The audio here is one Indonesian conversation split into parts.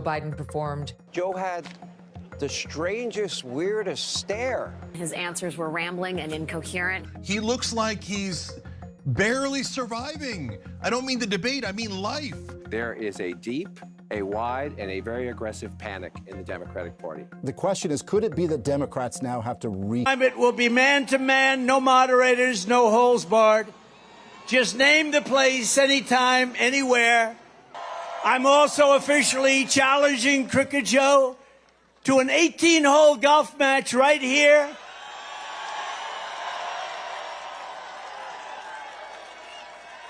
Biden performed. Joe had the strangest, weirdest stare. His answers were rambling and incoherent. He looks like he's barely surviving. I don't mean the debate, I mean life. There is a deep, a wide, and a very aggressive panic in the Democratic Party. The question is, could it be that Democrats now have to It will be man-to-man, no moderators, no holds barred. Just name the place, anytime, anywhere. I'm also officially challenging Crooked Joe to an 18-hole golf match right here.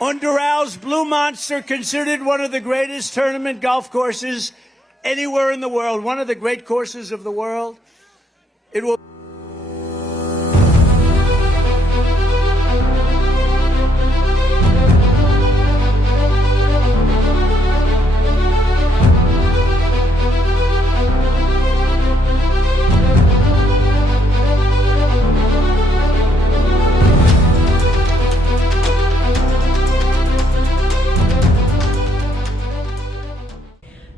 On Doral Blue Monster, considered one of the greatest tournament golf courses anywhere in the world, one of the great courses of the world. It will.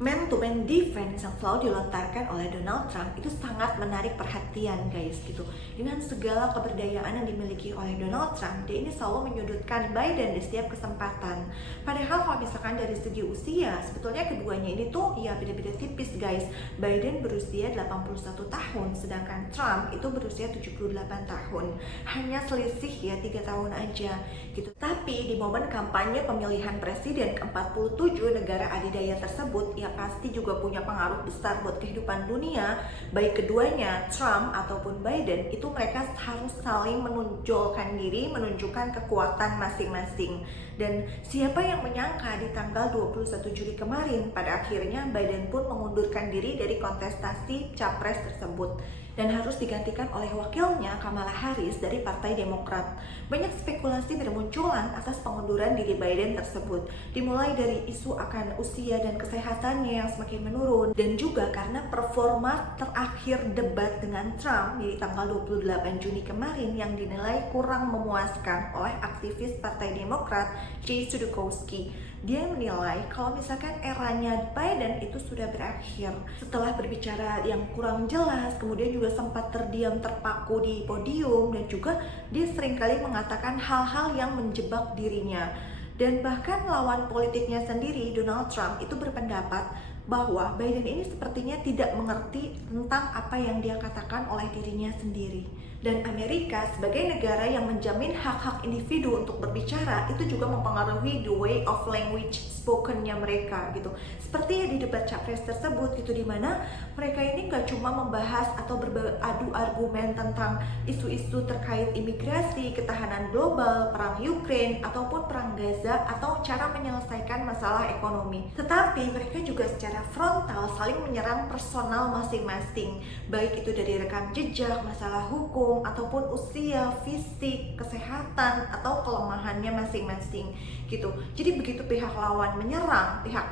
Man-to-man defense yang selalu dilontarkan oleh Donald Trump itu sangat menarik perhatian guys gitu. Dengan segala keberdayaan yang dimiliki oleh Donald Trump, dia ini selalu menyudutkan Biden di setiap kesempatan. Padahal kalau misalkan dari segi usia, sebetulnya keduanya ini tuh ya beda-beda tipis guys. Biden berusia 81 tahun, sedangkan Trump itu berusia 78 tahun. Hanya selisih ya 3 tahun aja gitu. Tapi di momen kampanye pemilihan presiden ke-47 negara adidaya tersebut, ya pasti juga punya pengaruh besar buat kehidupan dunia. Baik keduanya, Trump ataupun Biden, itu mereka harus saling menonjolkan diri, menunjukkan kekuatan masing-masing. Dan siapa yang menyangka di tanggal 21 Juli kemarin, pada akhirnya Biden pun mengundurkan diri dari kontestasi capres tersebut dan harus digantikan oleh wakilnya Kamala Harris dari Partai Demokrat. Banyak spekulasi bermunculan atas pengunduran diri Biden tersebut, dimulai dari isu akan usia dan kesehatannya yang semakin menurun, dan juga karena performa terakhir debat dengan Trump di tanggal 28 Juni kemarin yang dinilai kurang memuaskan oleh aktivis Partai Demokrat Jay Sudukowski. Dia menilai kalau misalkan eranya Biden itu sudah berakhir. Setelah berbicara yang kurang jelas, kemudian juga sempat terdiam terpaku di podium, dan juga dia seringkali mengatakan hal-hal yang menjebak dirinya. Dan bahkan lawan politiknya sendiri, Donald Trump, itu berpendapat bahwa Biden ini sepertinya tidak mengerti tentang apa yang dia katakan oleh dirinya sendiri. Dan Amerika sebagai negara yang menjamin hak-hak individu untuk berbicara itu juga mempengaruhi the way of language spokennya mereka gitu. Seperti di debat capres tersebut gitu, dimana mereka ini gak cuma membahas atau beradu argumen tentang isu-isu terkait imigrasi, ketahanan global, perang Ukraine, ataupun perang Gaza, atau cara menyelesaikan masalah ekonomi. Tetapi mereka juga secara frontal saling menyerang personal masing-masing, baik itu dari rekam jejak, masalah hukum, ataupun usia, fisik, kesehatan, atau kelemahannya masing-masing gitu. Jadi begitu pihak lawan menyerang, pihak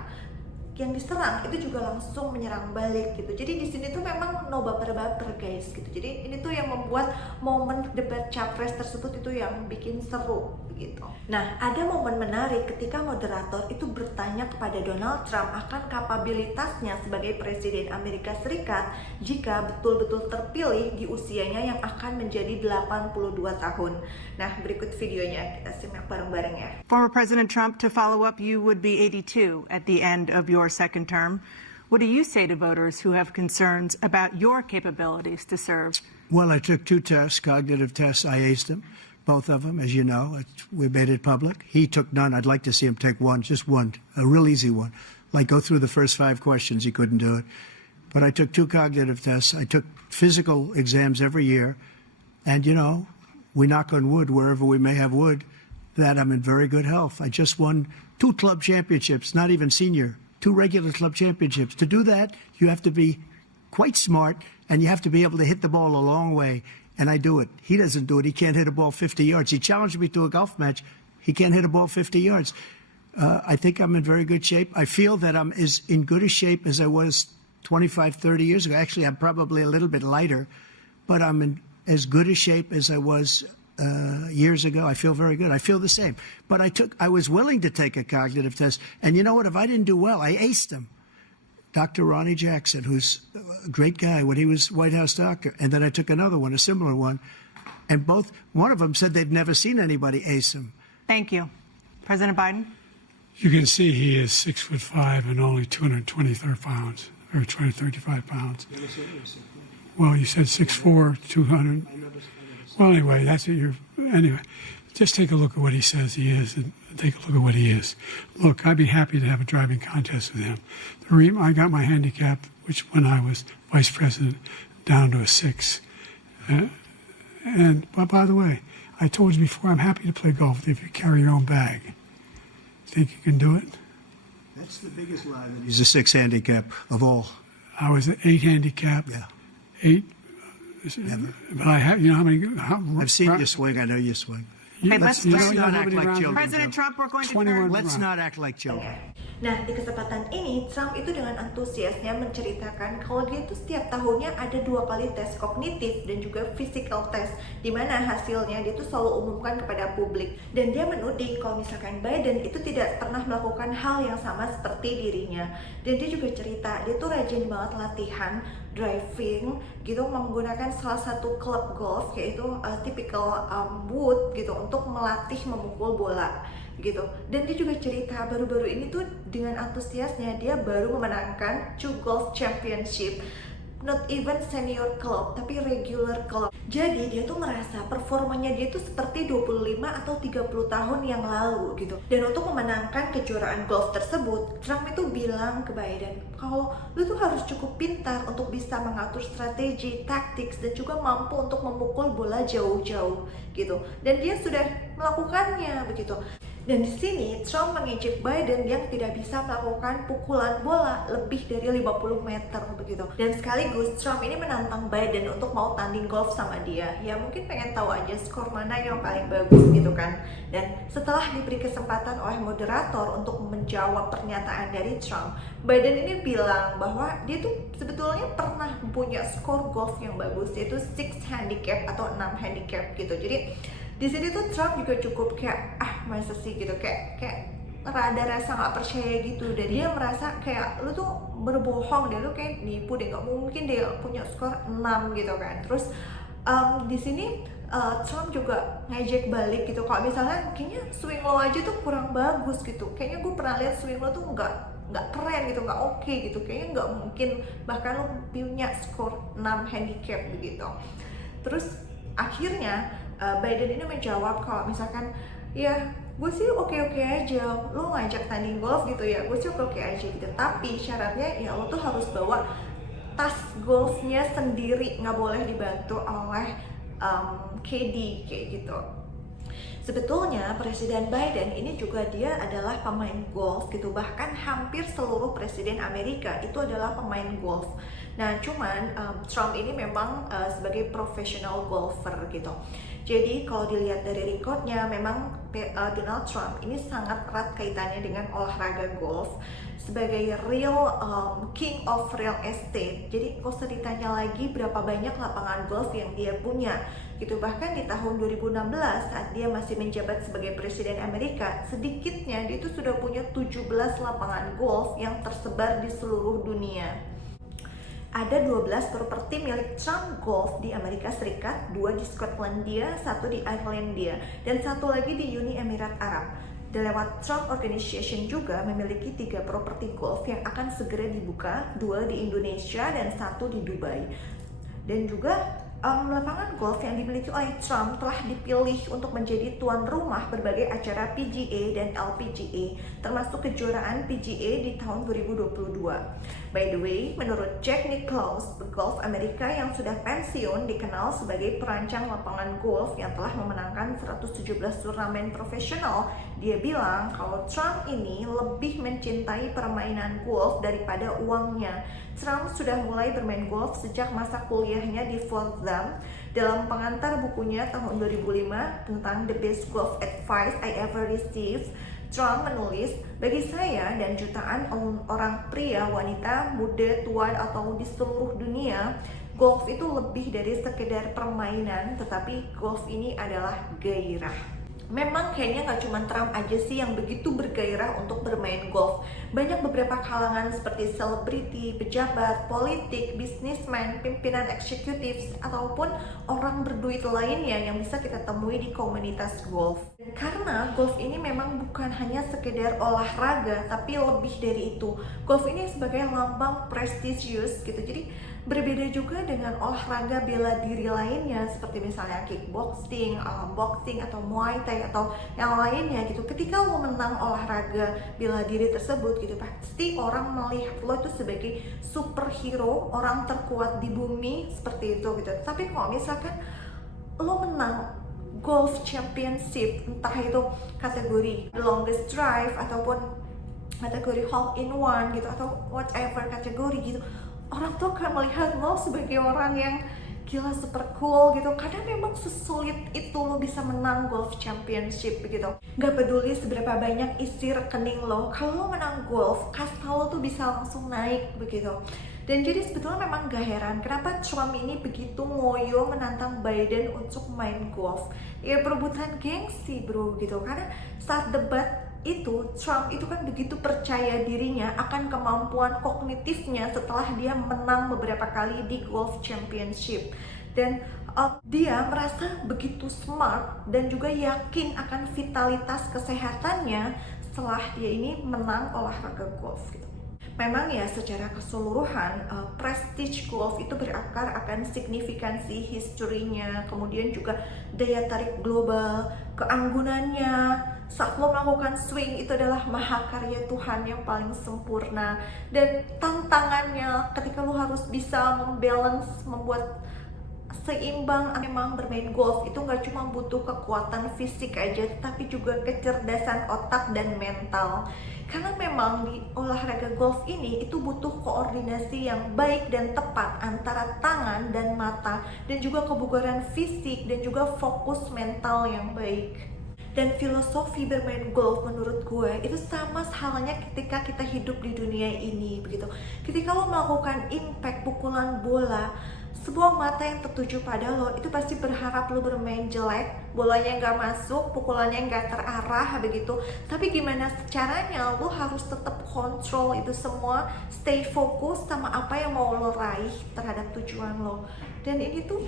yang diserang itu juga langsung menyerang balik gitu. Jadi di sini tuh memang no baper-baper guys gitu. Jadi ini tuh yang membuat momen debat capres tersebut itu yang bikin seru gitu. Nah, ada momen menarik ketika moderator itu bertanya kepada Donald Trump akan kapabilitasnya sebagai presiden Amerika Serikat jika betul-betul terpilih di usianya yang akan menjadi 82 tahun. Nah, berikut videonya, kita simak bareng-bareng ya. Former President Trump, to follow up, you would be 82 at the end of your second term. What do you say to voters who have concerns about your capabilities to serve? Well, I took 2 tests, cognitive tests. I aced them, both of them, as you know. We made it public. He took none. I'd like to see him take one, just one, a real easy one. Like go through the first 5 questions. He couldn't do it. But I took 2 cognitive tests. I took physical exams every year. And, you know, we knock on wood wherever we may have wood, that I'm in very good health. I just won 2 club championships, not even senior, 2 regular club championships. To do that, you have to be quite smart, and you have to be able to hit the ball a long way. And I do it. He doesn't do it. He can't hit a ball 50 yards. He challenged me to a golf match. He can't hit a ball 50 yards. I think I'm in very good shape. I feel that I'm as in good a shape as I was 25, 30 years ago. Actually, I'm probably a little bit lighter, but I'm in as good a shape as I was years ago. I feel very good. I feel the same. But I was willing to take a cognitive test. And you know what? If I didn't do well, I aced them. Dr. Ronnie Jackson, who's a great guy when he was White House doctor. And then I took another one, a similar one. And one of them said they'd never seen anybody ace him. Thank you. President Biden? You can see he is 6'5" and only 223 pounds, or 235 pounds. Well, you said 6'4", 200. Well, anyway, that's what anyway, just take a look at what he says he is and take a look at what he is. Look, I'd be happy to have a driving contest with him. I got my handicap, which when I was vice president, down to a 6. But by the way, I told you before, I'm happy to play golf if you carry your own bag. Think you can do it? That's the biggest lie that he's a 6 handicap of all. I was an 8 handicap. Yeah. 8. Never. But I have, you know how many? I've seen you swing. I know you swing. Hey, let's not act like children. President Trump, we're going to 21 turn. Let's not act like children. Nah, di kesempatan ini, Trump itu dengan antusiasnya menceritakan kalau dia itu setiap tahunnya ada 2 kali tes kognitif dan juga physical test, di mana hasilnya dia itu selalu umumkan kepada publik. Dan dia menuding kalau misalkan Biden itu tidak pernah melakukan hal yang sama seperti dirinya. Dan dia juga cerita, dia tuh rajin banget latihan, driving, gitu, menggunakan salah satu klub golf, yaitu typical wood, gitu, untuk melatih memukul bola. Gitu. Dan dia juga cerita baru-baru ini tuh dengan antusiasnya dia baru memenangkan 2 golf championship, not even senior club tapi regular club. Jadi dia tuh merasa performanya dia tuh seperti 25 atau 30 tahun yang lalu gitu. Dan untuk memenangkan kejuaraan golf tersebut, Trump itu bilang ke Biden kalau lu tuh harus cukup pintar untuk bisa mengatur strategi, tactics, dan juga mampu untuk memukul bola jauh-jauh gitu. Dan dia sudah melakukannya begitu. Dan di sini Trump mengejek Biden yang tidak bisa melakukan pukulan bola lebih dari 50 meter begitu. Dan sekaligus Trump ini menantang Biden untuk mau tanding golf sama dia. Ya mungkin pengen tahu aja skor mana yang paling bagus gitu kan. Dan setelah diberi kesempatan oleh moderator untuk menjawab pernyataan dari Trump, Biden ini bilang bahwa dia tuh sebetulnya pernah punya skor golf yang bagus, yaitu 6 handicap atau 6 handicap gitu. Jadi di sini tuh Trump juga cukup kayak masa sih gitu, kayak rada rasa nggak percaya gitu. Dan dia merasa kayak lu tuh berbohong deh, lu kayak nipu deh, nggak mungkin dia punya skor 6 gitu kan. Terus di sini Trump juga ngejek balik gitu, kalau misalnya kayaknya swing lo aja tuh kurang bagus gitu, kayaknya gue pernah lihat swing lo tuh nggak keren gitu, nggak oke gitu, kayaknya nggak mungkin bahkan lo punya skor 6 handicap begitu. Terus akhirnya Biden ini menjawab kalau misalkan ya gue sih oke-oke aja, lo ngajak tanding golf gitu ya, gue sih oke-oke aja gitu, tapi syaratnya ya lo tuh harus bawa tas golfnya sendiri, nggak boleh dibantu oleh caddy kayak gitu. Sebetulnya Presiden Biden ini juga dia adalah pemain golf gitu, bahkan hampir seluruh presiden Amerika itu adalah pemain golf. Nah cuman Trump ini memang sebagai professional golfer gitu. Jadi kalau dilihat dari recordnya, memang Donald Trump ini sangat erat kaitannya dengan olahraga golf sebagai real king of real estate. Jadi kok ditanya lagi berapa banyak lapangan golf yang dia punya gitu. Bahkan di tahun 2016 saat dia masih menjabat sebagai presiden Amerika, sedikitnya dia itu sudah punya 17 lapangan golf yang tersebar di seluruh dunia. Ada 12 properti milik Trump Golf di Amerika Serikat, 2 di Skotlandia, 1 di Irlandia, dan 1 lagi di Uni Emirat Arab. Dan lewat Trump Organization juga memiliki 3 properti golf yang akan segera dibuka, 2 di Indonesia dan 1 di Dubai. Dan juga lapangan golf yang dimiliki oleh Trump telah dipilih untuk menjadi tuan rumah berbagai acara PGA dan LPGA, termasuk kejuaraan PGA di tahun 2022. By the way, menurut Jack Nicklaus, pegolf Amerika yang sudah pensiun dikenal sebagai perancang lapangan golf yang telah memenangkan 117 turnamen profesional. Dia bilang kalau Trump ini lebih mencintai permainan golf daripada uangnya. Trump sudah mulai bermain golf sejak masa kuliahnya di Fordham. Dalam pengantar bukunya tahun 2005 tentang The Best Golf Advice I Ever Received, Trump menulis, bagi saya dan jutaan orang pria, wanita, muda, tua, atau di seluruh dunia, golf itu lebih dari sekedar permainan, tetapi golf ini adalah gairah. Memang kayaknya nggak cuma Trump aja sih yang begitu bergairah untuk bermain golf. Banyak beberapa kalangan seperti selebriti, pejabat, politik, bisnismen, pimpinan eksekutif, ataupun orang berduit lainnya yang bisa kita temui di komunitas golf. Karena golf ini memang bukan hanya sekedar olahraga, tapi lebih dari itu. Golf ini sebagai lambang prestisius gitu. Jadi berbeda juga dengan olahraga bela diri lainnya seperti misalnya kickboxing, alam boxing, atau muay thai atau yang lainnya gitu. Ketika lo menang olahraga bela diri tersebut gitu, pasti orang melihat lo itu sebagai superhero, orang terkuat di bumi seperti itu gitu. Tapi kalau misalkan lo menang golf championship, entah itu kategori the longest drive ataupun kategori hole in one gitu atau whatever kategori gitu, orang tuh akan melihat lo sebagai orang yang gila super cool gitu, karena memang sesulit itu lo bisa menang golf championship begitu. Gak peduli seberapa banyak isi rekening lo, kalau lo menang golf, kasta lo tuh bisa langsung naik begitu. Dan jadi sebetulnya memang gak heran kenapa Trump ini begitu ngoyo menantang Biden untuk main golf. Ya perebutan gengsi bro gitu, karena saat debat itu Trump itu kan begitu percaya dirinya akan kemampuan kognitifnya setelah dia menang beberapa kali di golf championship, dan dia merasa begitu smart dan juga yakin akan vitalitas kesehatannya setelah dia ini menang olahraga golf gitu. Memang ya secara keseluruhan prestige golf itu berakar akan signifikansi historinya, kemudian juga daya tarik global, keanggunannya. Saat lo melakukan swing itu adalah mahakarya Tuhan yang paling sempurna, dan tantangannya ketika lo harus bisa membalance, membuat seimbang. Memang bermain golf itu nggak cuma butuh kekuatan fisik aja, tapi juga kecerdasan otak dan mental. Karena memang di olahraga golf ini itu butuh koordinasi yang baik dan tepat antara tangan dan mata, dan juga kebugaran fisik dan juga fokus mental yang baik. Dan filosofi bermain golf menurut gue itu sama halnya ketika kita hidup di dunia ini begitu. Ketika lo melakukan impact pukulan bola, sebuah mata yang tertuju pada lo itu pasti berharap lo bermain jelek, bolanya nggak masuk, pukulannya nggak terarah begitu. Tapi gimana caranya lo harus tetap kontrol itu semua, stay fokus sama apa yang mau lo raih terhadap tujuan lo. Dan ini tuh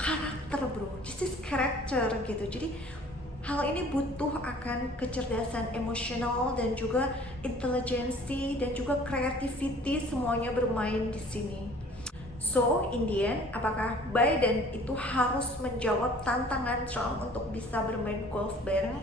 karakter bro, this is character gitu. Jadi hal ini butuh akan kecerdasan emosional dan juga intelijensi dan juga creativity, semuanya bermain di sini. So, in the end, apakah Biden itu harus menjawab tantangan Trump untuk bisa bermain golf bareng?